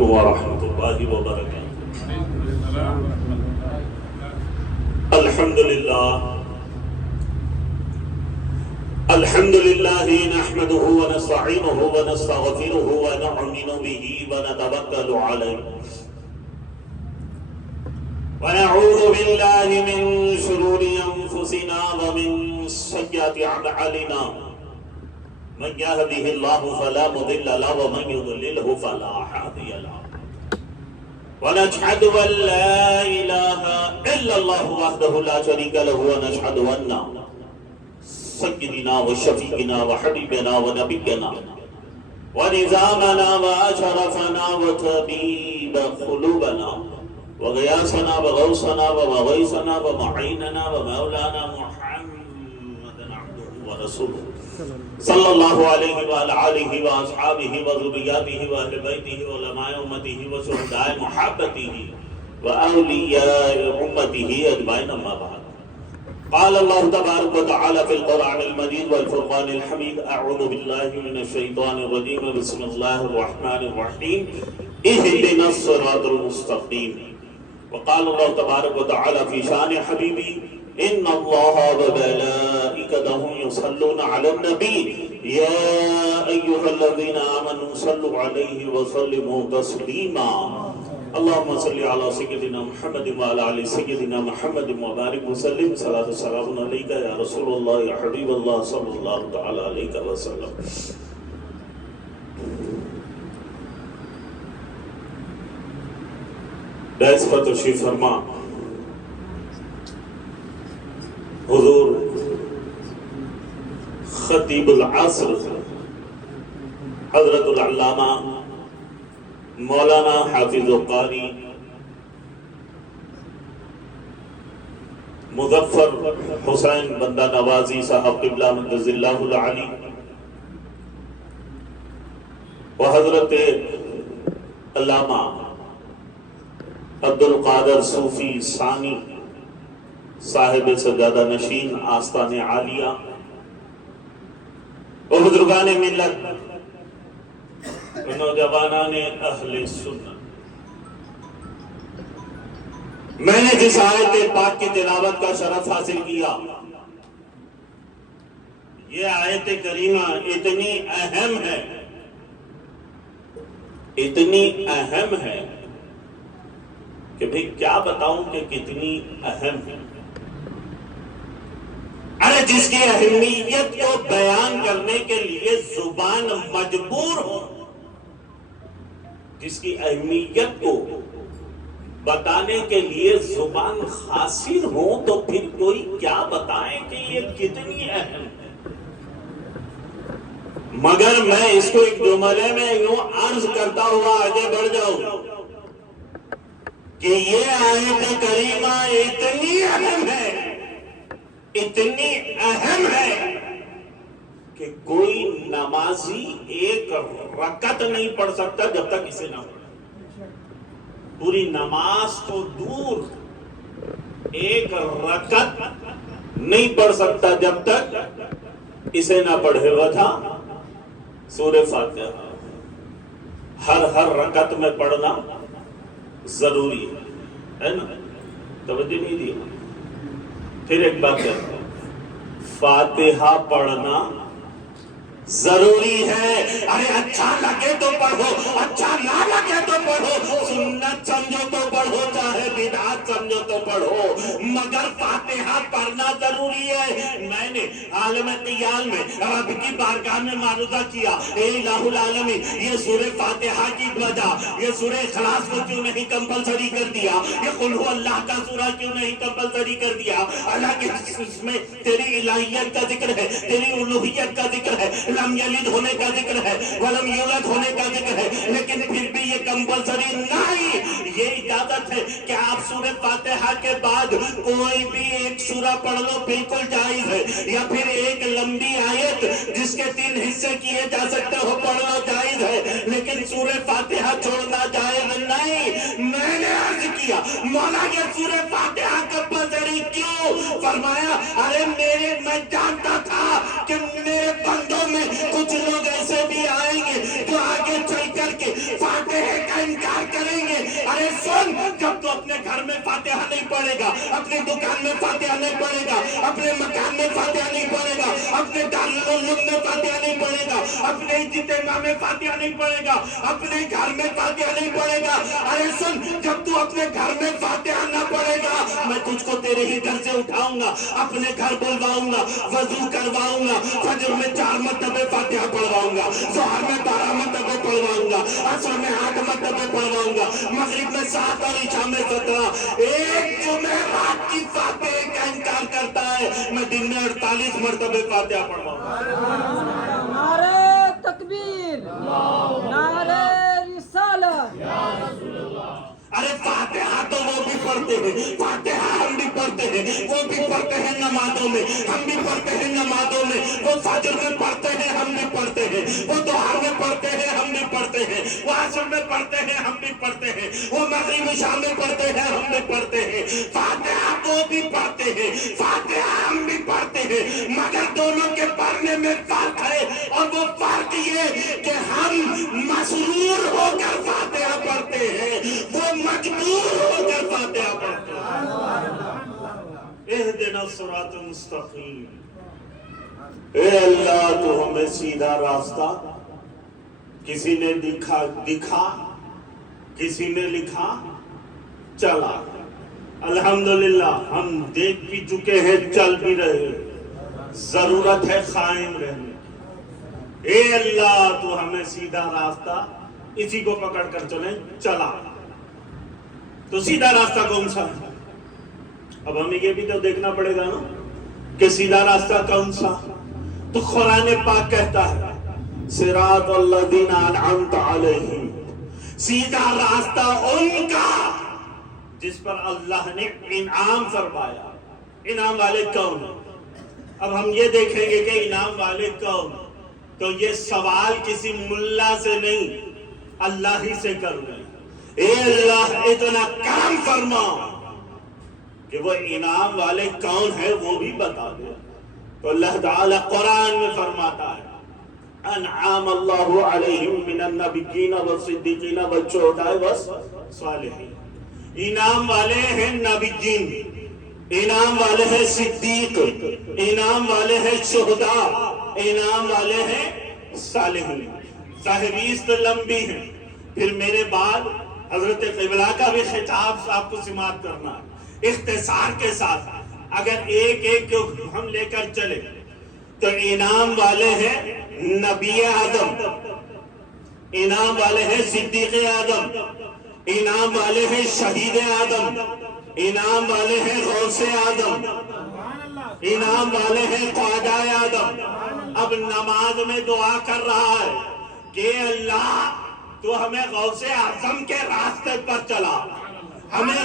ورحمۃ اللہ وبرکاتہ۔ الحمد للہ نحمده ونستعینه ونستغفره ونؤمن به ونتوکل علیہ ونعوذ باللہ من شرور انفسنا ومن سیئات اعمالنا من يهده الله فلا مضل له ومن يضلله فلا هادي له ونشهد أن لا إله إلا الله وحده لا شريك له ونشهد أن سيدنا وشفيعنا وحبيبنا ونبينا ونظامنا وأشرفنا وطبيب قلوبنا وغياثنا وغوثنا ومغيثنا ومعيننا ومولانا محمد عبده ورسوله صلی اللہ علیہ وآلہ آلہ وآصحابہ وذریاتہ وآہل بیتہ وعلماء امتہ وشہداء محبتہ وأولیاء امتہ اجمعین اما بعد قال اللہ تبارک وتعالی فی القرآن المجید والفرقان الحمید اعوذ باللہ من الشیطان الرجیم بسم اللہ الرحمن الرحیم اہدنا الصراط المستقیم وقال اللہ تبارک وتعالی فی شان حبیبی ان اللہ وملائکتہ یصلون علی النبی یا ایہا الذین آمنوا صلوا علیہ وسلموا تسلیما اللہم صلی علی سیدنا محمد وعلی آل سیدنا محمد وبارک وسلم صلاۃ و سلام علیک یا رسول اللہ یا حبیب اللہ صلی اللہ تعالی علیہ وسلم۔ ڈیس پر تشریف فرما حضور خطیب العصر حضرت العلامہ مولانا حافظ قاری مظفر حسین بندہ نوازی صاحب قبلہ مقدس اللہ العلی و حضرت علامہ عبدالقادر صوفی ثانی صاحب سجادہ نشین آستان عالیہ و بزرگان ملت و نوجوانان اہل سنت، میں نے جس آیت پاک کی تلاوت کا شرف حاصل کیا، یہ آیت کریمہ اتنی اہم ہے کہ بھئی کیا بتاؤں کہ کتنی اہم ہے۔ ارے جس کی اہمیت کو بیان کرنے کے لیے زبان مجبور ہو، جس کی اہمیت کو بتانے کے لیے زبان خاصر ہو، تو پھر کوئی کیا بتائے کہ یہ کتنی اہم ہے۔ مگر میں اس کو ایک جملے میں یوں عرض کرتا ہوا آگے بڑھ جاؤں کہ یہ آیت کریمہ اتنی اہم ہے کہ کوئی نمازی ایک رکعت نہیں پڑھ سکتا جب تک اسے نہ پڑھے۔ پوری نماز تو دور، ایک رکعت نہیں پڑھ سکتا جب تک اسے نہ پڑھے۔ وجہ سورہ فاتحہ ہر رکعت میں پڑھنا ضروری ہے نا، توجہ نہیں دی۔ پھر ایک بات کہتا ہوں، فاتحہ پڑھنا ضروری ہے۔ ارے اچھا لگے تو پڑھو، اچھا نہ لگے تو پڑھو، سنت سمجھو تو پڑھو، چاہے بدعت سمجھو تو پڑھو، مگر فاتحہ پڑھنا ضروری ہے۔ میں نے عالم قیال میں رب کی بارگاہ میں معروضہ کیا، اے الہ العالمین، یہ سورہ فاتحہ کی وجہ، یہ سورہ اخلاص کو کیوں نہیں کمپلسری کر دیا، یہ قل هو اللہ کا سورہ کیوں نہیں کمپلسری کر دیا؟ حالانکہ اس میں تیری الہیت کا ذکر ہے، تیری الوہیت کا ذکر ہے، لم یلد ہونے کا ذکر ہے، ولم یولد ہونے کا ذکر ہے، لیکن پھر بھی یہ کمپلسری نہیں، یہ اجازت ہے کہ آپ سورہ فاتحہ کے بعد کوئی بھی ایک سورہ پڑھ لو، بالکل جائز ہے، یا پھر ایک لمبی آیت جس کے 3 حصے کیے جا سکتے ہو پڑھ لو، جائز ہے، لیکن سورہ فاتحہ چھوڑنا جائز نہیں۔ میں نے عرض کیا مولا یہ سورہ فاتحہ کمپلسری کیوں؟ فرمایا ارے میں جانتا تھا کہ میرے بندوں میں کچھ لوگ ایسے بھی آئیں گے جو آگے چل کر کے فاتحے کا انکار کریں گے. ارے سن، جب تو اپنے گھر میں فاتحہ نہیں پڑھے گا، اپنی دکان میں فاتحہ نہیں پڑھے گا، اپنے مکان میں فاتحہ نہیں پڑھے گا، اپنے دارالعلوم میں فاتحہ نہیں پڑھے گا، اپنے اجتماع میں فاتحہ نہیں پڑھے گا، اپنے گھر میں فاتحہ نہیں پڑھے گا. ارے سن، جب تو اپنے گھر میں فاتحہ نہ پڑھے گا، میں تجھ کو تیرے ہی گھر سے اٹھاؤں گا، اپنے گھر بلواؤں گا، وضو کرواؤں گا، فجر میں 4 مرتبہ فاتحہ پڑھواؤں گا، ظہر میں 12 مرتبہ پڑھواؤں گا، عصر میں 8 مرتبہ پڑھواؤں گا، مغرب میں 7 اور عشاء میں 17. ایک جمعرات کی فاتحہ کا انکار کرتا ہے، میں دن میں 48 مرتبہ فاتحہ پڑھواؤں گا. نعرہ تکبیر، نعرہ رسالت. ارے فاتحہ تو وہ بھی پڑھتے ہیں، فاتحہ ہم بھی پڑھتے ہیں، وہ بھی پڑھتے ہیں نمازوں میں، ہم بھی پڑھتے ہیں نمازوں میں. وہ فجر میں پڑھتے ہیں، ہم بھی پڑھتے ہیں. وہ ظہر میں پڑھتے ہیں، ہم بھی پڑھتے ہیں. وہ عصر میں پڑھتے ہیں، ہم بھی پڑھتے ہیں. وہ مغرب عشاء میں پڑھتے ہیں، ہم بھی پڑھتے ہیں. فاتحہ وہ بھی پڑھتے ہیں، فاتحہ ہم بھی پڑھتے ہیں، مگر دونوں کے پڑھنے میں فرق ہے. اور وہ فرق یہ کہ ہم مسرور ہو کر فاتحہ پڑھتے ہیں، وہ مجبور ہو کر فاتحہ پڑھتے ہیں. اہدنا الصراط المستقیم. اے اللہ تو ہمیں سیدھا راستہ، کسی نے دکھا، کسی نے لکھا چلا. الحمدللہ ہم دیکھ بھی چکے ہیں، چل بھی رہے ہیں. ضرورت ہے قائم رہنے. اے اللہ تو ہمیں سیدھا راستہ، اسی کو پکڑ کر چلیں. چلا تو سیدھا راستہ کون سا ہے؟ اب ہمیں یہ بھی تو دیکھنا پڑے گا نا کہ سیدھا راستہ کون سا. تو قرآن پاک کہتا ہے صراط الذین انعمت علیہم، سیدھا راستہ ان کا جس پر اللہ نے انعام فرمایا. انعام والے کون ہیں؟ اب ہم یہ دیکھیں گے کہ انعام والے کون. تو یہ سوال کسی ملا سے نہیں، اللہ ہی سے کر رہے ہیں. اے اللہ اتنا کرم فرما کہ وہ انعام والے کون ہیں وہ بھی بتا دے. تو اللہ تعالی قرآن میں فرماتا ہے انعام اللہ علیہم من النبیین والصدیقین والشہداء والصالحین. انعام والے ہیں نبیین، انعام والے ہیں صدیق، انعام والے ہیں شہداء، انعام والے ہیں صالحین. فہرست لمبی ہے. پھر میرے بعد حضرت قبلہ کا بھی خطاب آپ کو سماعت کرنا ہے اختصار کے ساتھ. اگر ایک ایک ہم لے کر چلے تو انعام والے ہیں نبی آدم، انعام والے ہیں صدیق آدم، انعام والے ہیں شہید آدم، انعام والے ہیں غوث آدم، انعام والے ہیں خواجہ آدم. اب نماز میں دعا کر رہا ہے کہ اللہ تو ہمیں غوث اعظم کے راستے پر چلا، ہمیں